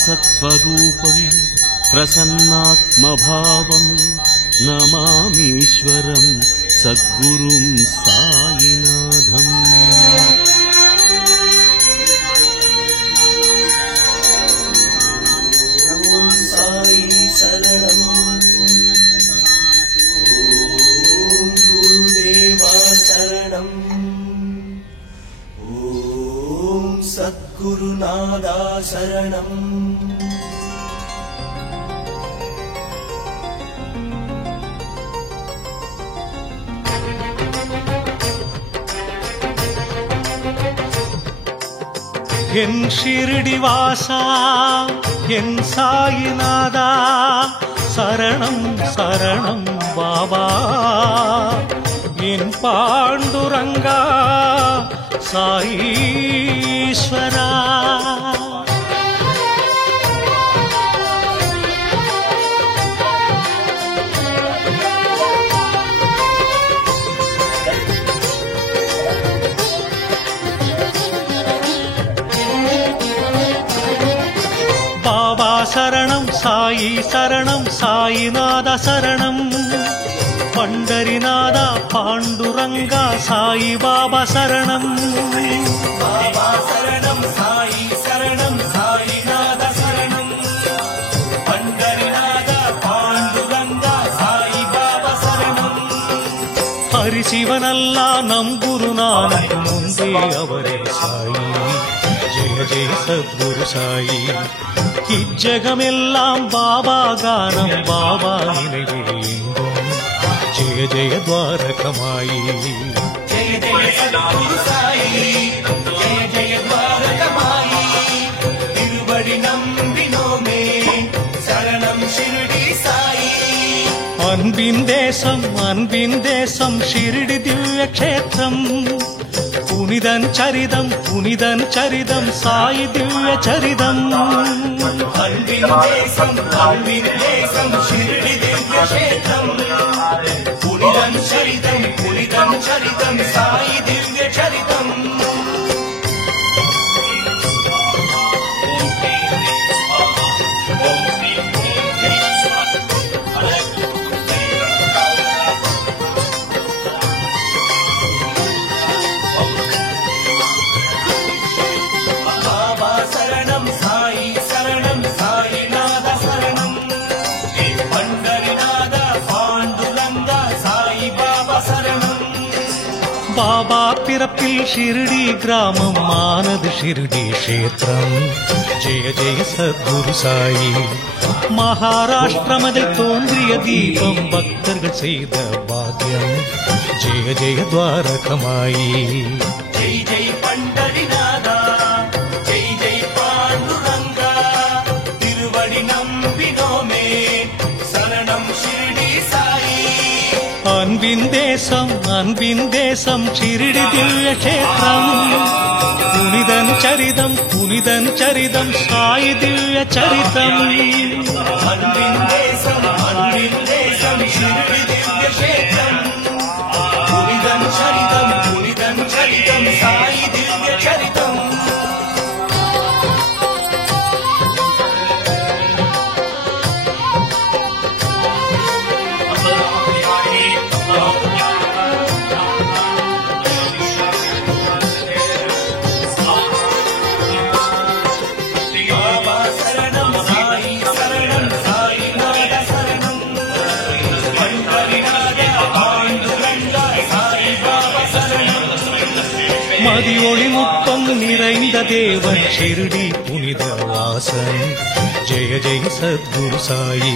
सत्स्वरूपम् प्रसन्नात्मभावम् नमामीश्वरम् सद्गुरुम् सायिनाथम्। साई शरणम्। ॐ गुरुदेवा शरणम्। ॐ सद्गुरुनादा शरणम्। என் ஷிரடி வாசா என் சாயிநாதா சரணம் சரணம் பாபா என் பாண்டுரங்கா சாயீஸ்வரா சரணம் சாயி சரணம் சாயிநாத சரணம் பண்டரிநாதா பாண்டுரங்கா சாயி பாபா சரணம் பாபா சரணம் சாயி சரணம் சாயிநாத சரணம் பண்டரிநாதா பாண்டுரங்கா சாயி பாபா சரணம் ஹரிசிவனல்லா நம் குருநானக் முன்பே அவரே சாயி ஜெய ஜெய சத்குரு சாயி இஜ்ஜகமெல்லாம் பாபா கானம் பாபா நினைவே இன்பம் ஜெய ஜெய துவாரகமாயி ஜெய ஜெய சத்குரு சாயி ஜெய ஜெய துவாரகமாயி திருவடி நம்பினோமே சரணம் ஷிரடி சாயி அன்பின் தேசம் ஷிரடி திவ்ய க்ஷேத்திரம் புனிதன் சரிதம் சாயி திவ்ய சரிதம் அன்பின் தேசம் ஷிரடி திவ்ய க்ஷேத்திரம் புனிதன் சரிதம் சாயி திவ்ய சரிதம் பாபா பிறப்பில் ஷிரடி கிராமம் ஆனது ஷிரடி க்ஷேத்திரம் ஜெய ஜெய சத்குரு சாயி மகாராஷ்டிரமதில் தோன்றிய தீபம் பக்தர்கள் செய்த பாக்கியம் ஜெய ஜெய துவாரகமாயி ஜெய் ஜெய் பண்டரிநாதா ஜெய் ஜெய் பாண்டுரங்கா திருவடி நம்பினோமே சரணம் ஷிரடி சாயி அன்பின் தேசம் ஷிரடி திவ்ய க்ஷேத்திரம் புனிதன் சரிதம் சாயி திவ்ய சரிதம் அன்பின் தேசம் ஷிரடி திவ்ய க்ஷேத்திரம் புனிதன் சரிதம் சாயி திவ்ய சரிதம் மதி ஒளிமுப்பம் நிறைந்த தேவன் ஷிரடி புனித வாசன் ஜெய ஜெய சத்குரு சாயி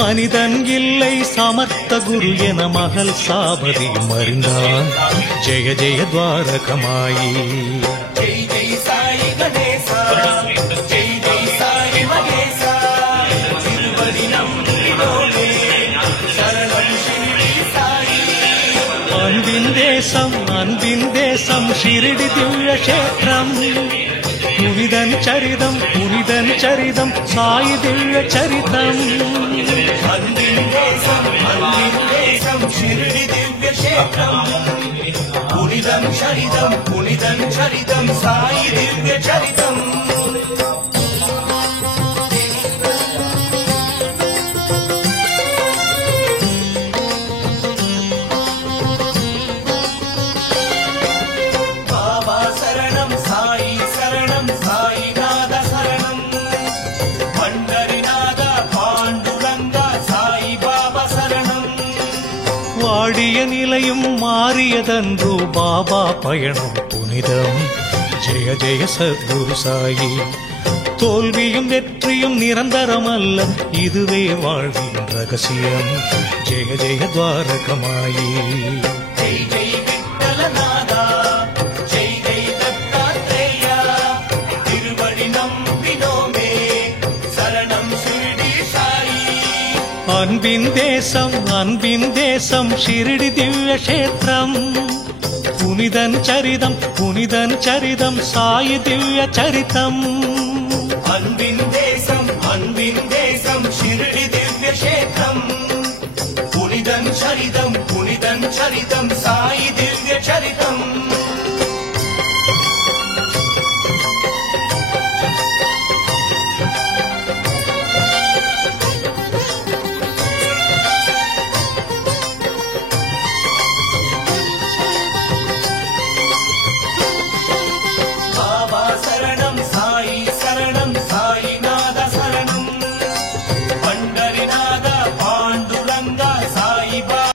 மனிதன் இல்லை சமர்த்த குரு என மகள் சாபதி மறிந்தான் ஜெய ஜெய துவாரகமாயி ஜெய் ஜெய் சாயி கணேசா ஜெய் ஜெய் சாயி மகேசா திருவடி நம்பினோமே சரணம் ஷிரடி சாயி அன்பின் தேசம் ஷிரடி திவ்ய க்ஷேத்திரம் புனிதன் சரிதம் சாயி திவ்ய சரிதம் அன்பின் தேசம் ஷிரடி திவ்ய க்ஷேத்திரம் புனிதன் சரிதம் சாயி திவ்ய சரிதம் நிலையும் மாறியதன்றோ பாபா பயணம் புனிதம். ஜெய ஜெய சத்குரு சாயி. தோல்வியும் வெற்றியும் நிரந்தரமல்ல, இதுவே வாழ்வின் ரகசியம். ஜெய ஜெய துவாரகமாயி. ஜெய் ஜெய் விட்டலநாதா, ஜெய் ஜெய் தத்தாத்ரேயா, திருவடி நம்பினோமே, சரணம் ஷிர்டி சாயி. அன்பின் தேசம் ஷிரடி திவ்ய க்ஷேத்திரம். புனிதன் சரிதம் சாயி திவ்ய சரிதம். அன்பின் தேசம் ஷிர்டி திவ்ய க்ஷேத்திரம். புனிதன் சரிதம் சாயி திவ்ய